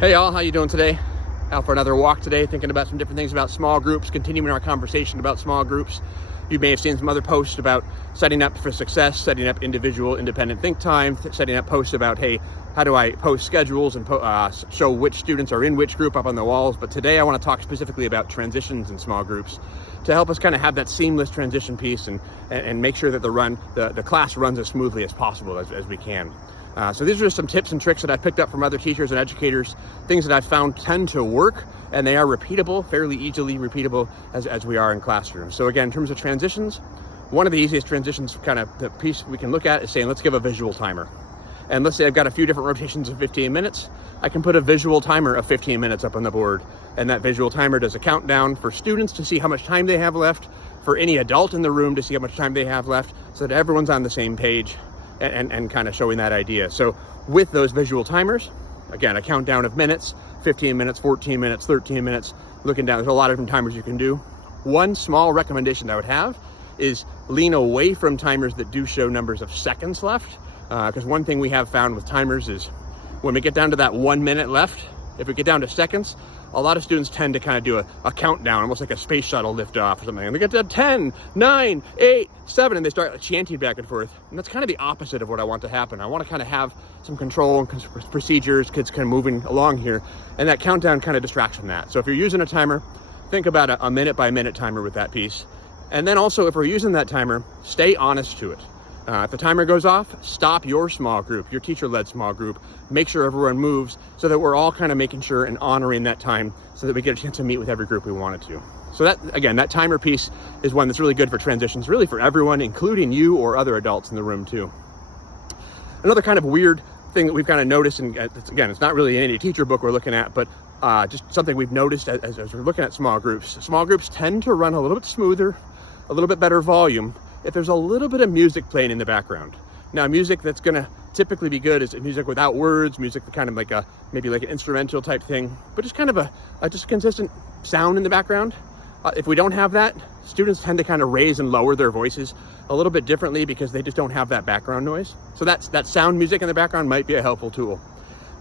Hey y'all, how you doing today? Out for another walk today, thinking about some different things about small groups, continuing our conversation about small groups. You may have seen some other posts about setting up for success, setting up individual independent think time, setting up posts about, hey, how do I post schedules and show which students are in which group up on the walls. But today I want to talk specifically about transitions in small groups to help us kind of have that seamless transition piece and make sure that the class runs as smoothly as possible as we can. So these are just some tips and tricks that I've picked up from other teachers and educators, things that I've found tend to work, and they are repeatable, fairly easily repeatable as we are in classrooms. So again, in terms of transitions, one of the easiest transitions, kind of the piece we can look at is saying, let's give a visual timer. And let's say I've got a few different rotations of 15 minutes. I can put a visual timer of 15 minutes up on the board. And that visual timer does a countdown for students to see how much time they have left, for any adult in the room to see how much time they have left, so that everyone's on the same page and kind of showing that idea. So with those visual timers, again, a countdown of minutes, 15 minutes, 14 minutes, 13 minutes, looking down, there's a lot of different timers you can do. One small recommendation I would have is lean away from timers that do show numbers of seconds left. Because one thing we have found with timers is when we get down to that 1 minute left, if we get down to seconds, a lot of students tend to kind of do a countdown, almost like a space shuttle liftoff or something. And they get to 10, 9, 8, 7, and they start chanting back and forth. And that's kind of the opposite of what I want to happen. I want to kind of have some control and procedures, kids kind of moving along here. And that countdown kind of distracts from that. So if you're using a timer, think about a minute by minute timer with that piece. And then also, if we're using that timer, stay honest to it. If the timer goes off, stop your small group, your teacher-led small group. Make sure everyone moves so that we're all kind of making sure and honoring that time so that we get a chance to meet with every group we wanted to. So that, again, that timer piece is one that's really good for transitions, really for everyone, including you or other adults in the room too. Another kind of weird thing that we've kind of noticed, and again, it's not really in any teacher book we're looking at, but just something we've noticed as we're looking at small groups. Small groups tend to run a little bit smoother, a little bit better volume, if there's a little bit of music playing in the background. Now, music that's gonna typically be good is music without words, music that kind of like maybe like an instrumental type thing, but just kind of a just consistent sound in the background. If we don't have that, students tend to kind of raise and lower their voices a little bit differently because they just don't have that background noise. So that sound music in the background might be a helpful tool.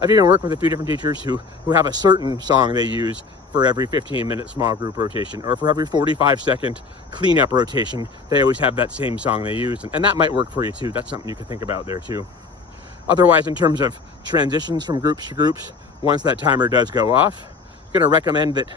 I've even worked with a few different teachers who have a certain song they use for every 15-minute small group rotation, or for every 45-second cleanup rotation, they always have that same song they use. And that might work for you too. That's something you can think about there too. Otherwise, in terms of transitions from groups to groups, once that timer does go off, I'm gonna recommend that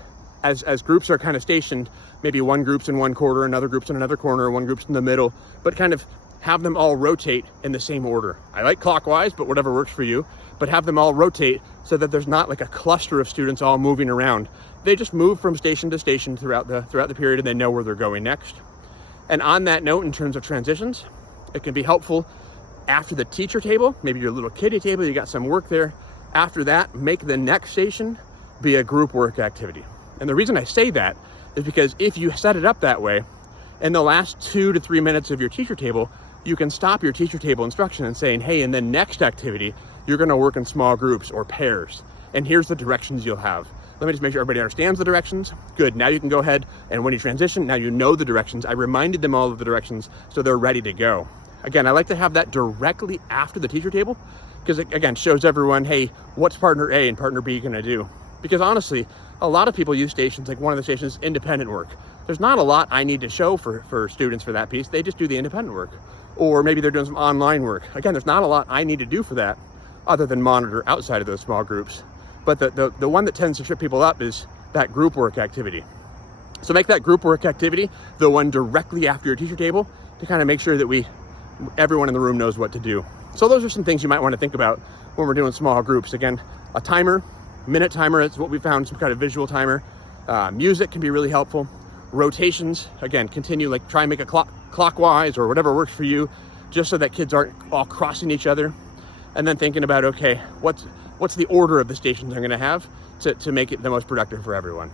as groups are kind of stationed, maybe one group's in one corner, another group's in another corner, one group's in the middle, but kind of have them all rotate in the same order. I like clockwise, but whatever works for you, but have them all rotate so that there's not like a cluster of students all moving around. They just move from station to station throughout the period, and they know where they're going next. And on that note, in terms of transitions, it can be helpful after the teacher table, maybe your little kiddie table, you got some work there. After that, make the next station be a group work activity. And the reason I say that is because if you set it up that way, in the last 2 to 3 minutes of your teacher table, you can stop your teacher table instruction and saying, hey, in the next activity, you're gonna work in small groups or pairs. And here's the directions you'll have. Let me just make sure everybody understands the directions. Good, now you can go ahead, and when you transition, now you know the directions. I reminded them all of the directions so they're ready to go. Again, I like to have that directly after the teacher table because it, again, shows everyone, hey, what's partner A and partner B gonna do? Because honestly, a lot of people use stations, like one of the stations, independent work. There's not a lot I need to show for students for that piece. They just do the independent work. Or maybe they're doing some online work. Again, there's not a lot I need to do for that other than monitor outside of those small groups. But the one that tends to trip people up is that group work activity. So make that group work activity the one directly after your teacher table to kind of make sure that everyone in the room knows what to do. So those are some things you might want to think about when we're doing small groups. Again, a timer, minute timer is what we found, some kind of visual timer. Music can be really helpful. Rotations, again, continue, like try and make a clockwise or whatever works for you, just so that kids aren't all crossing each other. And then thinking about, okay, what's the order of the stations I'm gonna have to make it the most productive for everyone.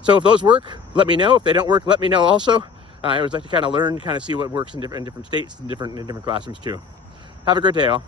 So if those work, let me know. If they don't work, let me know also. I always like to kind of learn, kind of see what works in different states and different classrooms too. Have a great day, all.